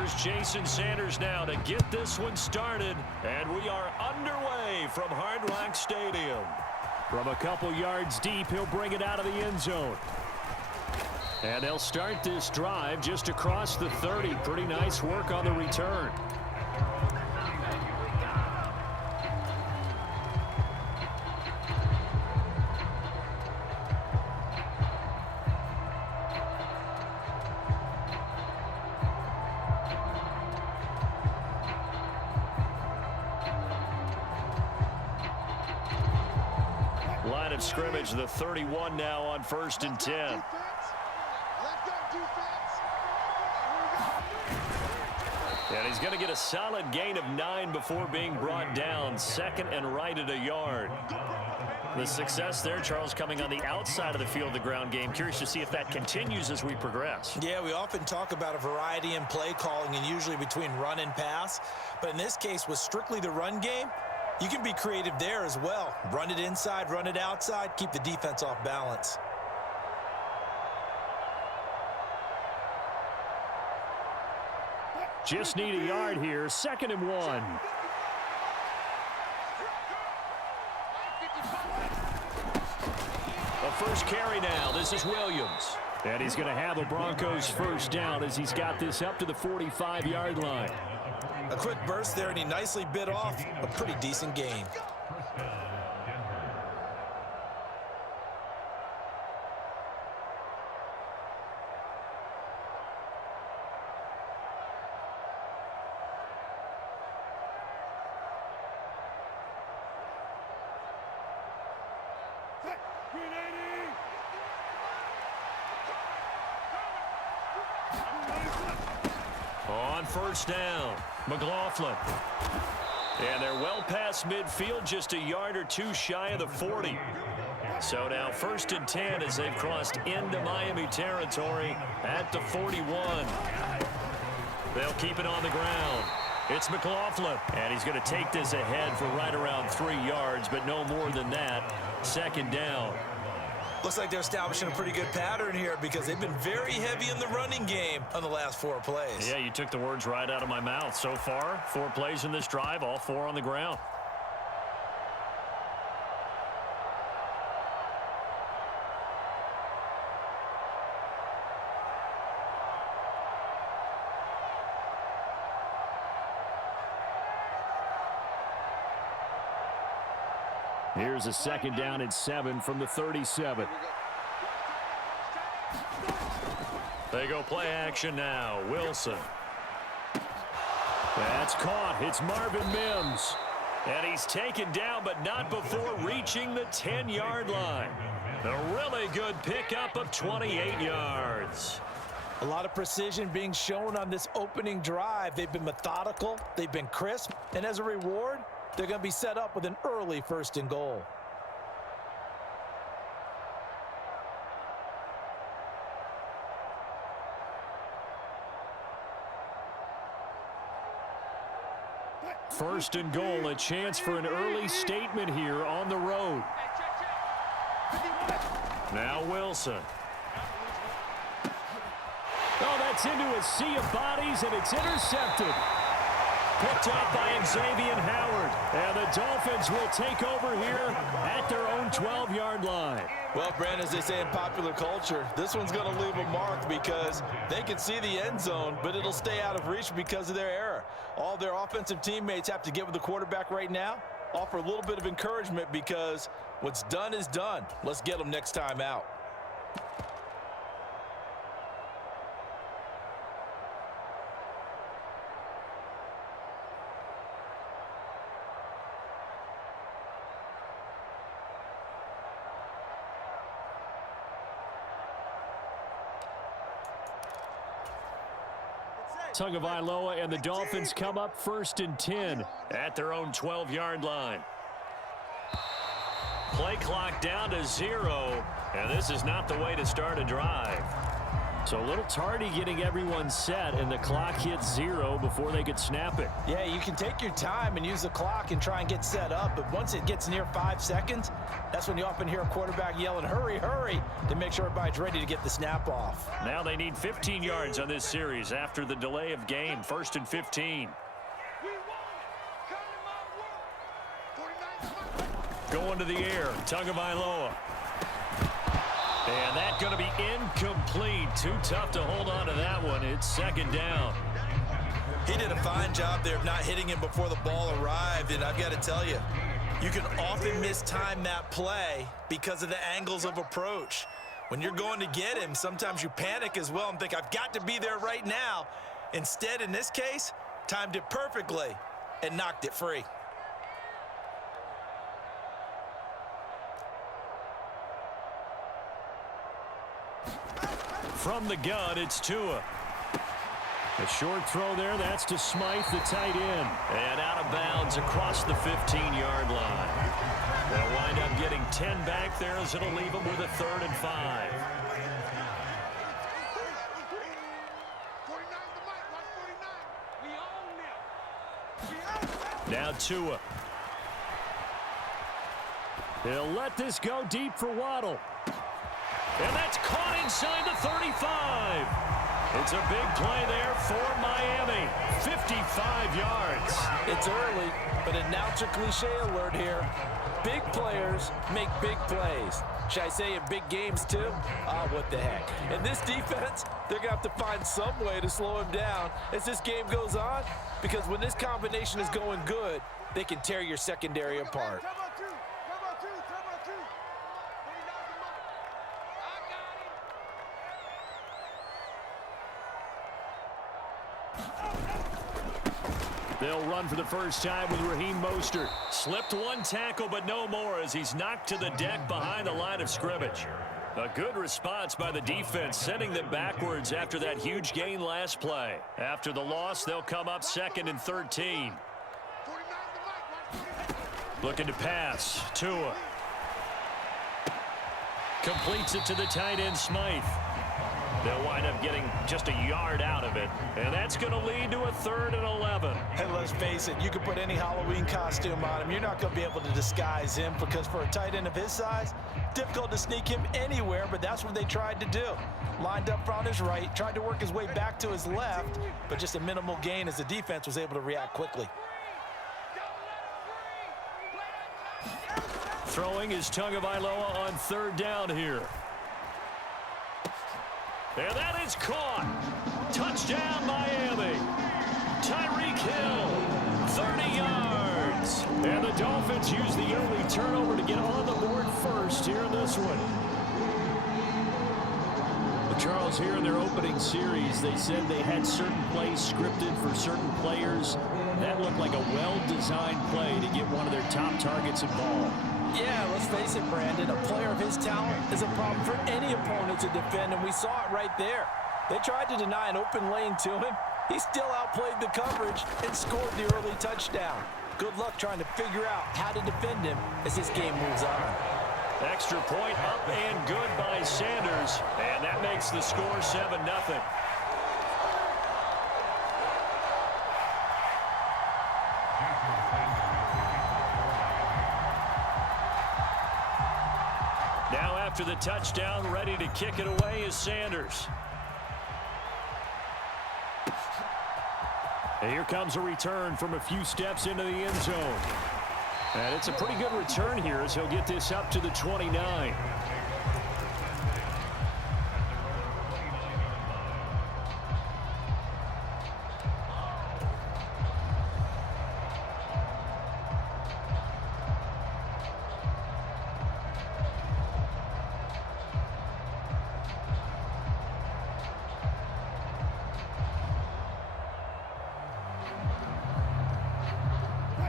Here's Jason Sanders now to get this one started. And we are underway from Hard Rock Stadium. From a couple yards deep, he'll bring it out of the end zone. And they'll start this drive just across the 30. Pretty nice work on the return. Line of scrimmage, the 31 now on 1st and 10. And he's going to get a solid gain of 9 before being brought down. 2nd and right at a yard. The success there, Charles, coming on the outside of the field, the ground game. Curious to see if that continues as we progress. Yeah, we often talk about a variety in play calling and usually between run and pass. But in this case, with strictly the run game, you can be creative there as well. Run it inside, run it outside, keep the defense off balance. Just need a yard here. 2nd and 1. The first carry now. This is Williams. And he's going to have a Broncos first down as he's got this up to the 45-yard line. A quick burst there, and he nicely bit off a pretty decent gain. On first down, McLaughlin. And they're well past midfield, just a yard or two shy of the 40. So now 1st and 10 as they've crossed into Miami territory at the 41. They'll keep it on the ground. It's McLaughlin, and he's going to take this ahead for right around 3 yards, but no more than that. 2nd down. Looks like they're establishing a pretty good pattern here because they've been very heavy in the running game on the last 4 plays. Yeah, you took the words right out of my mouth. So far, 4 plays in this drive, all 4 on the ground. Here's a 2nd down and 7 from the 37. They go play action now. Wilson. That's caught. It's Marvin Mims. And he's taken down, but not before reaching the 10-yard line. A really good pickup of 28 yards. A lot of precision being shown on this opening drive. They've been methodical. They've been crisp. And as a reward, they're going to be set up with an early 1st and goal. First and goal, a chance for an early statement here on the road. Now Wilson. Oh, that's into a sea of bodies, and it's intercepted. Picked up by Xavier Howard. And the Dolphins will take over here at their own 12-yard line. Well, Brandon, as they say in popular culture, this one's going to leave a mark because they can see the end zone, but it'll stay out of reach because of their error. All their offensive teammates have to get with the quarterback right now, offer a little bit of encouragement because what's done is done. Let's get them next time out. Tagovailoa and the Dolphins come up 1st and 10 at their own 12-yard line. Play clock down to 0, and this is not the way to start a drive. So a little tardy getting everyone set, and the clock hits 0 before they could snap it. Yeah, you can take your time and use the clock and try and get set up, but once it gets near 5 seconds, that's when you often hear a quarterback yelling, hurry, hurry, to make sure everybody's ready to get the snap off. Now they need 15 yards on this series after the delay of game. 1st and 15. Going to the air, Tagovailoa. And that's going to be incomplete. Too tough to hold on to that one. It's 2nd down. He did a fine job there of not hitting him before the ball arrived, and I've got to tell you, you can often mistime that play because of the angles of approach. When you're going to get him, sometimes you panic as well and think, I've got to be there right now. Instead, in this case, timed it perfectly and knocked it free. From the gun, it's Tua. A short throw there, that's to Smythe, the tight end. And out of bounds across the 15-yard line. They'll wind up getting 10 back there as it'll leave them with a 3rd and 5. Now Tua. He'll let this go deep for Waddle. And that's caught inside the 35. It's a big play there for Miami. 55 yards. It's early, but announcer cliche alert here. Big players make big plays. Should I say in big games too? What the heck. In this defense, they're going to have to find some way to slow him down as this game goes on, because when this combination is going good, they can tear your secondary apart. They'll run for the first time with Raheem Mostert. Slipped one tackle, but no more as he's knocked to the deck behind the line of scrimmage. A good response by the defense, sending them backwards after that huge gain last play. After the loss, they'll come up 2nd and 13. Looking to pass. Tua. Completes it to the tight end, Smythe. They'll wind up getting just a yard out of it. And that's going to lead to a 3rd and 11. And let's face it, you can put any Halloween costume on him. You're not going to be able to disguise him, because for a tight end of his size, difficult to sneak him anywhere, but that's what they tried to do. Lined up on his right, tried to work his way back to his left, but just a minimal gain as the defense was able to react quickly. Throwing is Tagovailoa on 3rd down here. And that is caught. Touchdown, Miami. Tyreek Hill, 30 yards. And the Dolphins use the early turnover to get on the board first here in this one. Well, Charles, here in their opening series, they said they had certain plays scripted for certain players. That looked like a well-designed play to get one of their top targets involved. Yeah, let's face it, Brandon. A player of his talent is a problem for any opponent to defend, and we saw it right there. They tried to deny an open lane to him. He still outplayed the coverage and scored the early touchdown. Good luck trying to figure out how to defend him as this game moves on. Extra point up and good by Sanders, and that makes the score 7-0. Now after the touchdown, ready to kick it away is Sanders. And here comes a return from a few steps into the end zone. And it's a pretty good return here as he'll get this up to the 29.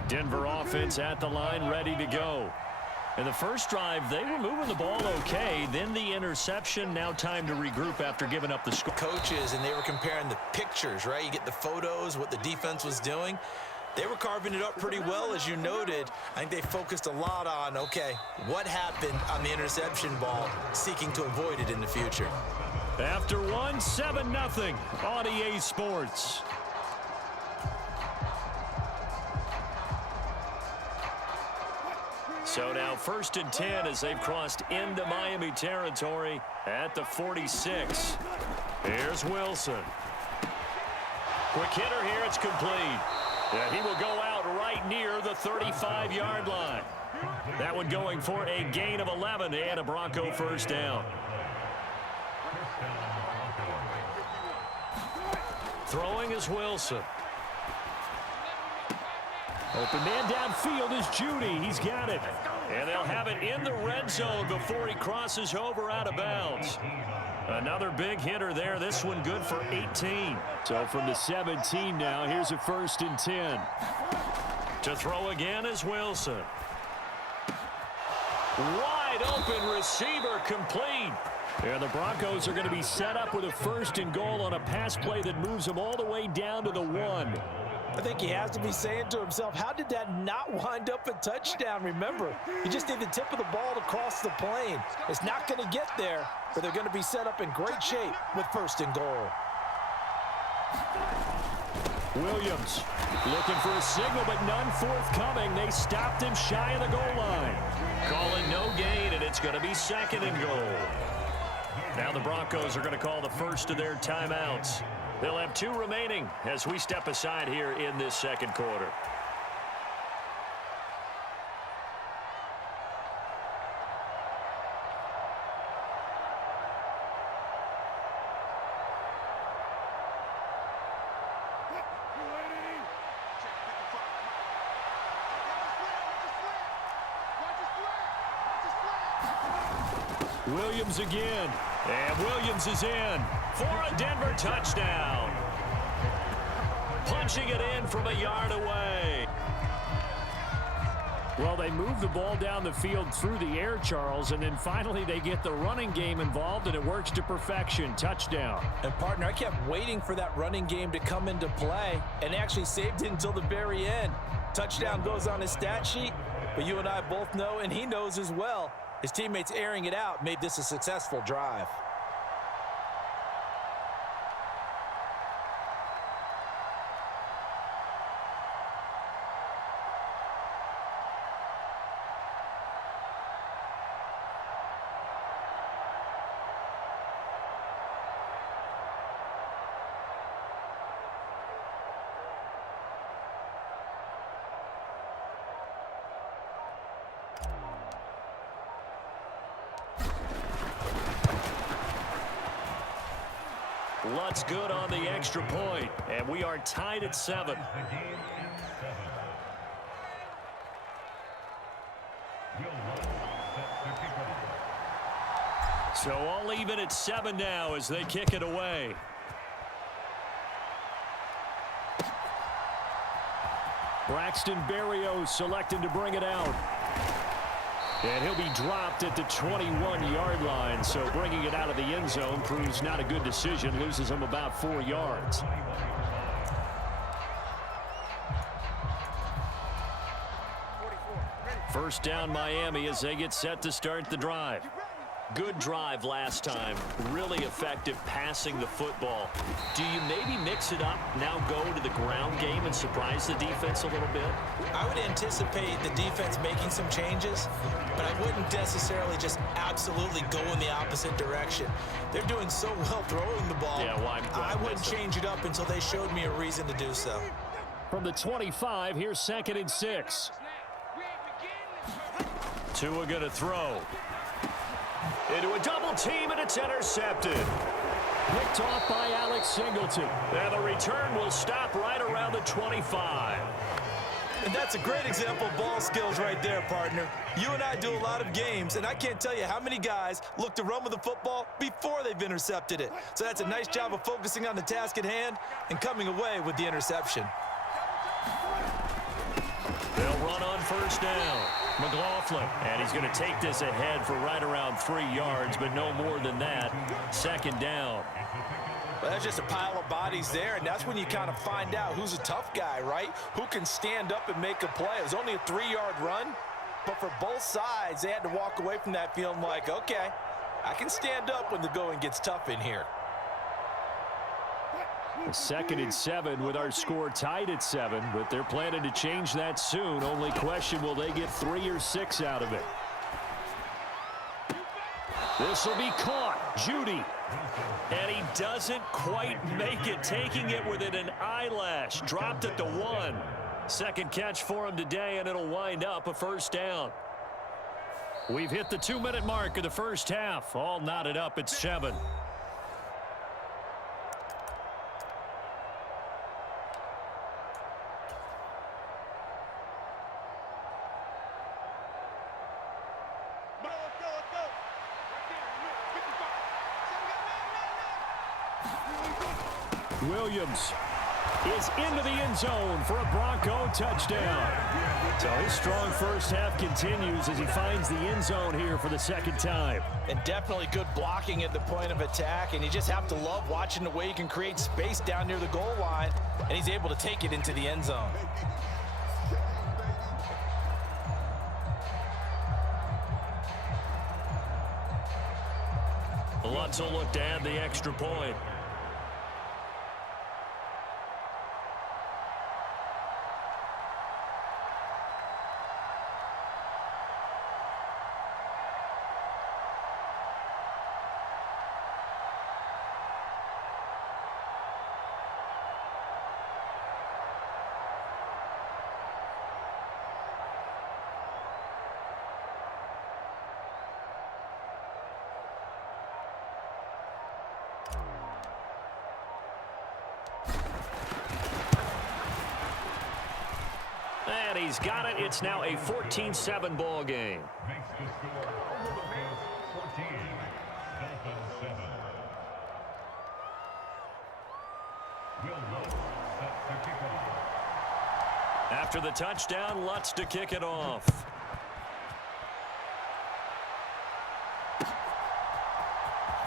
Denver offense at the line, ready to go. In the first drive, they were moving the ball okay. Then the interception. Now time to regroup after giving up the score. Coaches, and they were comparing the pictures, right? You get the photos, what the defense was doing. They were carving it up pretty well, as you noted. I think they focused a lot on, okay, what happened on the interception ball, seeking to avoid it in the future. After one, 7-0 on EA Sports. So now 1st and 10 as they've crossed into Miami territory at the 46. Here's Wilson. Quick hitter here. It's complete. Yeah, he will go out right near the 35-yard line. That one going for a gain of 11 and a Bronco first down. Throwing is Wilson. Open man downfield is Judy. He's got it. And they'll have it in the red zone before he crosses over out of bounds. Another big hitter there. This one good for 18. So from the 17 now, here's a 1st and 10. To throw again is Wilson. Wide open receiver complete. And the Broncos are going to be set up with a 1st and goal on a pass play that moves them all the way down to the 1. I think he has to be saying to himself, how did that not wind up a touchdown? Remember, you just need the tip of the ball to cross the plane. It's not going to get there, but they're going to be set up in great shape with 1st and goal. Williams looking for a signal, but none forthcoming. They stopped him shy of the goal line. Calling no gain, and it's going to be 2nd and goal. Now the Broncos are going to call the first of their timeouts. They'll have 2 remaining as we step aside here in this 2nd quarter. Williams again. And Williams is in for a Denver touchdown. Punching it in from a yard away. Well, they move the ball down the field through the air, Charles, and then finally they get the running game involved, and it works to perfection. Touchdown. And, partner, I kept waiting for that running game to come into play and actually saved it until the very end. Touchdown goes on his stat sheet, but you and I both know, and he knows as well, his teammates airing it out made this a successful drive. Lutz good on the extra point, and we are tied at 7. So all even at 7 now as they kick it away. Braxton Berrios selecting to bring it out. And he'll be dropped at the 21-yard line, so bringing it out of the end zone proves not a good decision, loses him about 4 yards. First down Miami as they get set to start the drive. Good drive last time. Really effective passing the football. Do you maybe mix it up, now go to the ground game and surprise the defense a little bit? I would anticipate the defense making some changes, but I wouldn't necessarily just absolutely go in the opposite direction. They're doing so well throwing the ball. Yeah, why I wouldn't change it up until they showed me a reason to do so. From the 25, here's 2nd and 6. Tua going to throw. Into a double team, and it's intercepted. Picked off by Alex Singleton. And the return will stop right around the 25. And that's a great example of ball skills right there, partner. You and I do a lot of games, and I can't tell you how many guys look to run with the football before they've intercepted it. So that's a nice job of focusing on the task at hand and coming away with the interception. They'll run on first down. McLaughlin, and he's going to take this ahead for right around 3 yards, but no more than that. 2nd down. Well, that's just a pile of bodies there, and that's when you kind of find out who's a tough guy, right? Who can stand up and make a play. It was only a 3-yard run, but for both sides, they had to walk away from that feeling like, okay, I can stand up when the going gets tough in here. A 2nd and 7 with our score tied at 7, but they're planning to change that soon. Only question, will they get 3 or 6 out of it? This will be caught. Judy. And he doesn't quite make it, taking it within an eyelash. Dropped it to 1. Second catch for him today, and it'll wind up a first down. We've hit the 2-minute mark of the first half. All knotted up at 7. Williams is into the end zone for a Bronco touchdown. So his strong first half continues as he finds the end zone here for the 2nd time. And definitely good blocking at the point of attack, and you just have to love watching the way he can create space down near the goal line, and he's able to take it into the end zone. Lutz will look to add the extra point. And he's got it. It's now a 14-7 ball game. After the touchdown, Lutz to kick it off.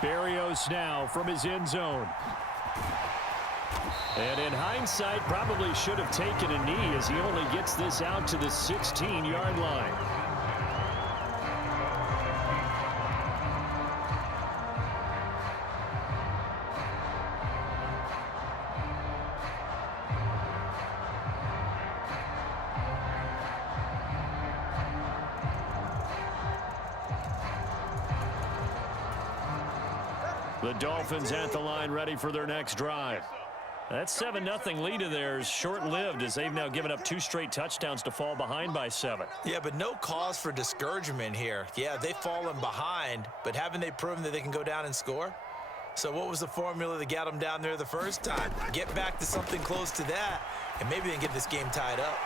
Berrios now from his end zone. And in hindsight, probably should have taken a knee as he only gets this out to the 16-yard line. The Dolphins at the line, ready for their next drive. That 7-0 lead of theirs short-lived as they've now given up 2 straight touchdowns to fall behind by 7. Yeah, but no cause for discouragement here. Yeah, they've fallen behind, but haven't they proven that they can go down and score? So what was the formula that got them down there the first time? Get back to something close to that, and maybe they can get this game tied up.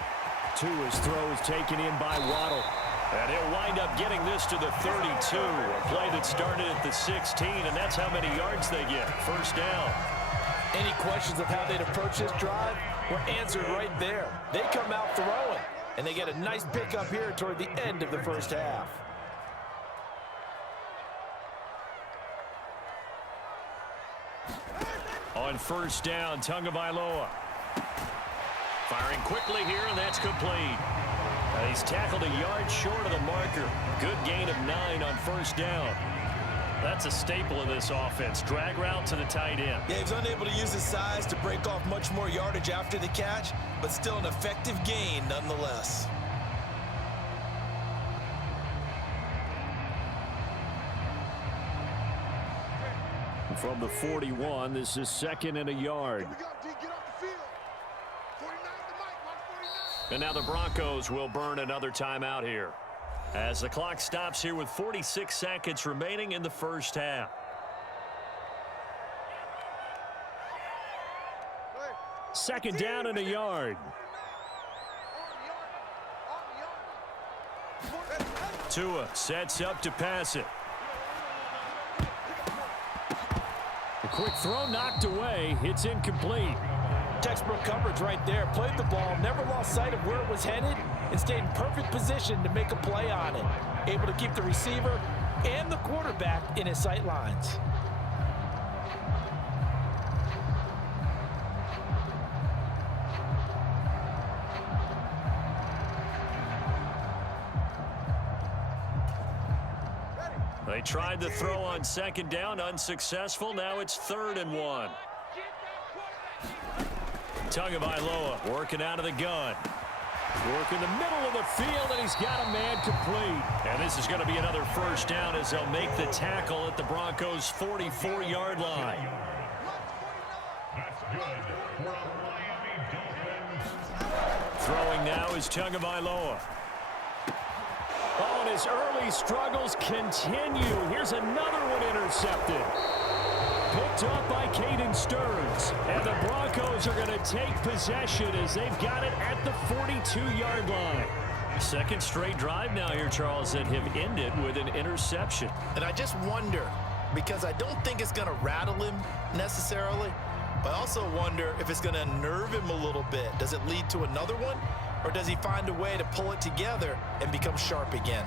Tua's throw is taken in by Waddle. And he'll wind up getting this to the 32. A play that started at the 16, and that's how many yards they get. First down. Any questions of how they'd approach this drive were answered right there. They come out throwing, and they get a nice pickup here toward the end of the first half. On first down, Tagovailoa. Firing quickly here, and that's complete. He's tackled a yard short of the marker. Good gain of 9 on first down. That's a staple of this offense. Drag route to the tight end. Yeah, he was unable to use his size to break off much more yardage after the catch, but still an effective gain nonetheless. From the 41, this is 2nd and a yard. And now the Broncos will burn another timeout here, as the clock stops here with 46 seconds remaining in the first half. Second down and a yard. Tua sets up to pass it. A quick throw knocked away. It's incomplete. Textbook coverage right there. Played the ball, never lost sight of where it was headed, and stayed in perfect position to make a play on it. Able to keep the receiver and the quarterback in his sight lines. They tried to throw on second down, unsuccessful. Now it's 3rd and 1. Tagovailoa working out of the gun. Working the middle of the field, and he's got a man complete. And this is going to be another first down as they'll make the tackle at the Broncos' 44-yard line. Throwing now is Tagovailoa. Oh, and his early struggles continue. Here's another one intercepted. Picked up by Caden Stearns. And the Broncos are going to take possession as they've got it at the 42-yard line. Second straight drive now here, Charles, that have ended with an interception. And I just wonder, because I don't think it's going to rattle him necessarily, but I also wonder if it's going to unnerve him a little bit. Does it lead to another one? Or does he find a way to pull it together and become sharp again?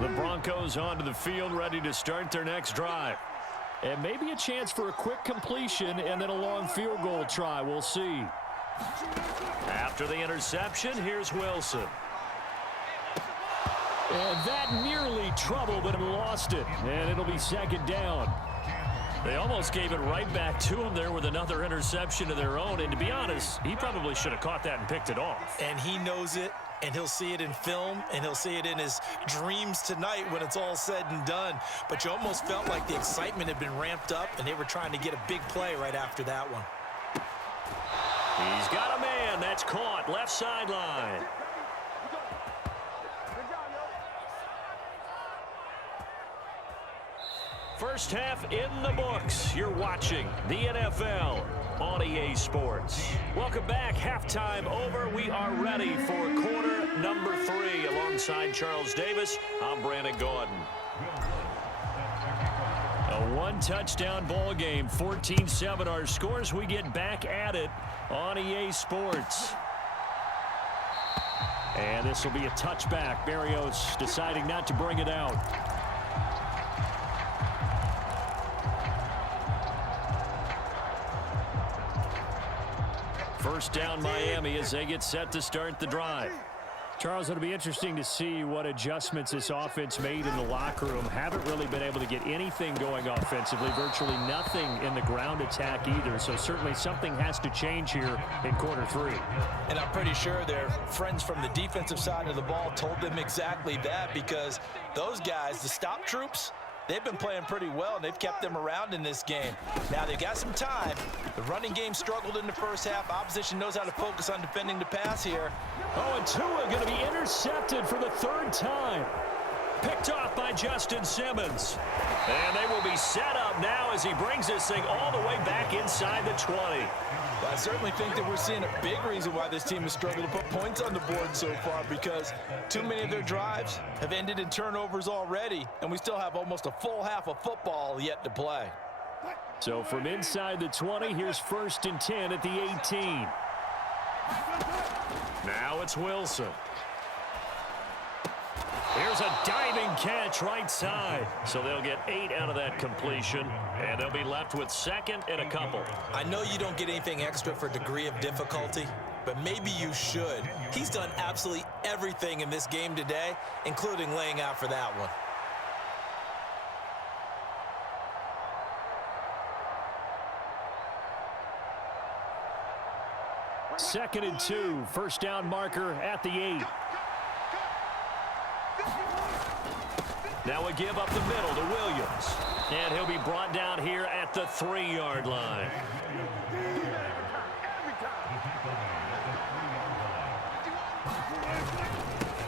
The Broncos onto the field, ready to start their next drive. And maybe a chance for a quick completion and then a long field goal try. We'll see. After the interception, here's Wilson. And that nearly troubled, but lost it. And it'll be second down. They almost gave it right back to him there with another interception of their own. And to be honest, he probably should have caught that and picked it off. And he knows it, and he'll see it in film, and he'll see it in his dreams tonight when it's all said and done. But you almost felt like the excitement had been ramped up, and they were trying to get a big play right after that one. He's got a man. That's caught. Left sideline. First half in the books. You're watching the NFL on EA Sports. Welcome back. Halftime over. We are ready for quarter number 3. Alongside Charles Davis, I'm Brandon Gordon. A one-touchdown ball game. 14-7 our scores. We get back at it on EA Sports. And this will be a touchback. Berrios deciding not to bring it out. First down Miami as they get set to start the drive. Charles, it'll be interesting to see what adjustments this offense made in the locker room. Haven't really been able to get anything going offensively. Virtually nothing in the ground attack either. So certainly something has to change here in quarter 3. And I'm pretty sure their friends from the defensive side of the ball told them exactly that, because those guys, the stop troops, they've been playing pretty well, and they've kept them around in this game. Now, they've got some time. The running game struggled in the first half. Opposition knows how to focus on defending the pass here. Oh, and Tua going to be intercepted for the 3rd time. Picked off by Justin Simmons. And they will be set up now as he brings this thing all the way back inside the 20. Well, I certainly think that we're seeing a big reason why this team has struggled to put points on the board so far, because too many of their drives have ended in turnovers already, and we still have almost a full half of football yet to play. So from inside the 20, here's 1st and 10 at the 18. Now it's Wilson. Here's a diving catch right side. So they'll get 8 out of that completion, and they'll be left with 2nd and a couple. I know you don't get anything extra for degree of difficulty, but maybe you should. He's done absolutely everything in this game today, including laying out for that one. Second and 2. First down marker at the 8. Now a give up the middle to Williams. And he'll be brought down here at the 3-yard line.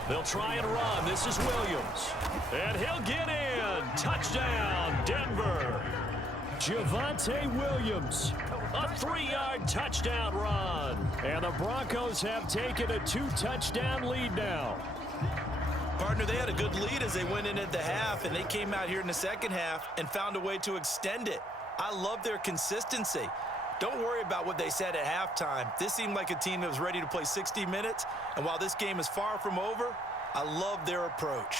They'll try and run. This is Williams. And he'll get in. Touchdown, Denver. Javonte Williams. A 3-yard touchdown run. And the Broncos have taken a 2-touchdown lead now. Partner, they had a good lead as they went in at the half, and they came out here in the second half and found a way to extend it. I love their consistency. Don't worry about what they said at halftime. This seemed like a team that was ready to play 60 minutes, and while this game is far from over, I love their approach.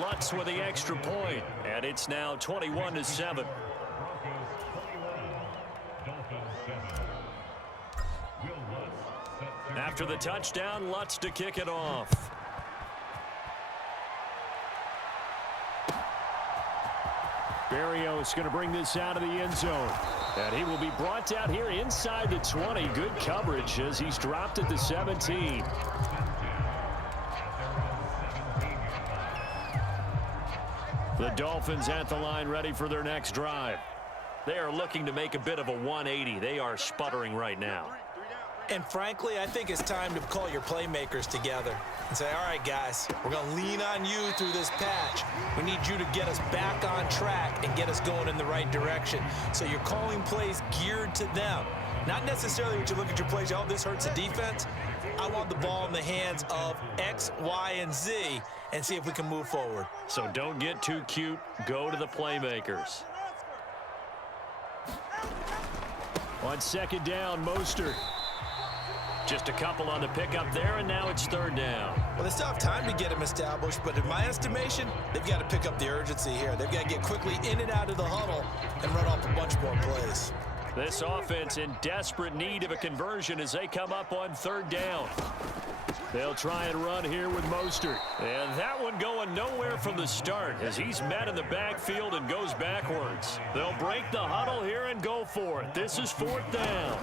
Lutz with the extra point, and it's now 21-7. After the touchdown, Lutz to kick it off. Barrios going to bring this out of the end zone. And he will be brought down here inside the 20. Good coverage as he's dropped at the 17. The Dolphins at the line ready for their next drive. They are looking to make a bit of a 180. They are sputtering right now. And frankly, I think it's time to call your playmakers together and say, all right, guys, we're going to lean on you through this patch. We need you to get us back on track and get us going in the right direction. So you're calling plays geared to them. Not necessarily when you look at your plays, oh, this hurts the defense. I want the ball in the hands of X, Y, and Z and see if we can move forward. So don't get too cute. Go to the playmakers. On second down, Mostert. Just a couple on the pickup there, and now it's third down. Well, they still have time to get him established, but in my estimation, they've got to pick up the urgency here. They've got to get quickly in and out of the huddle and run off a bunch more plays. This offense in desperate need of a conversion as they come up on third down. They'll try and run here with Mostert. And that one going nowhere from the start as he's met in the backfield and goes backwards. They'll break the huddle here and go for it. This is fourth down.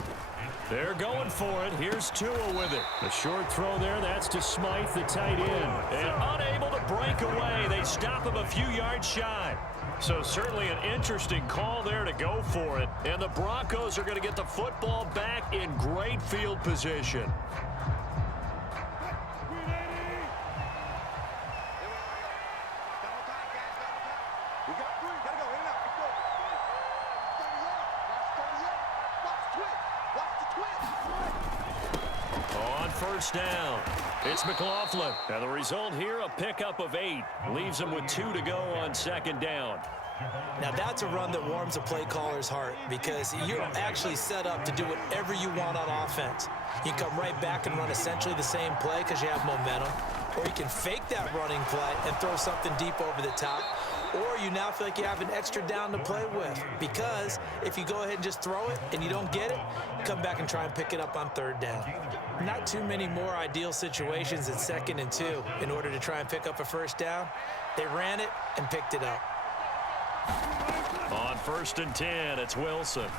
They're going for it. Here's Tua with it. A short throw there. That's to Smythe, the tight end. And unable to break away. They stop him a few yards shy. So certainly an interesting call there to go for it. And the Broncos are going to get the football back in great field position. First down. It's McLaughlin. And the result here, a pickup of 8. Leaves him with 2 to go on second down. Now that's a run that warms a play caller's heart because you're actually set up to do whatever you want on offense. You can come right back and run essentially the same play because you have momentum. Or you can fake that running play and throw something deep over the top. Or you now feel like you have an extra down to play with because if you go ahead and just throw it and you don't get it, come back and try and pick it up on third down. Not too many more ideal situations in 2nd and 2 in order to try and pick up a first down. They ran it and picked it up. On 1st and 10, it's Wilson.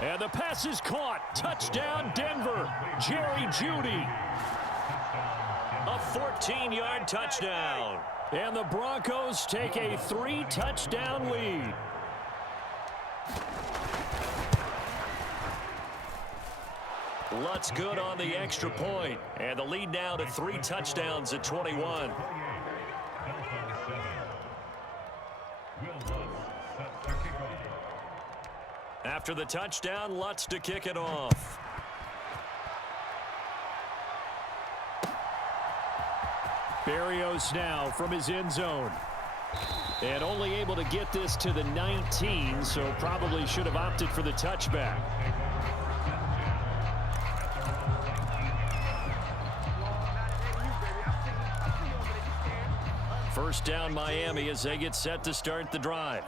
And the pass is caught. Touchdown, Denver. Jerry Jeudy. A 14-yard touchdown. And the Broncos take a 3-touchdown lead. Lutz good on the extra point. And the lead now to 3 touchdowns at 21. After the touchdown, Lutz to kick it off. Barrios now from his end zone. And only able to get this to the 19, so probably should have opted for the touchback. First down, Miami, as they get set to start the drive.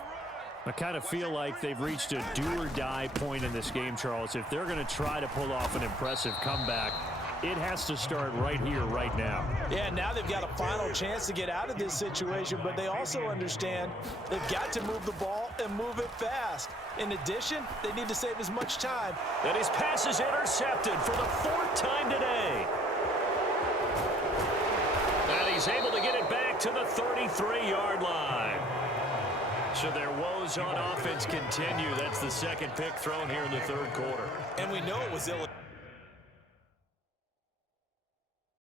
I kind of feel like they've reached a do-or-die point in this game, Charles. If they're going to try to pull off an impressive comeback, it has to start right here, right now. Yeah, now they've got a final chance to get out of this situation, but they also understand they've got to move the ball and move it fast. In addition, they need to save as much time. And his pass is intercepted for the 4th time today. And he's able to get it back to the 33-yard line. So their woes on offense continue. That's the 2nd pick thrown here in the 3rd quarter. And we know it was ill.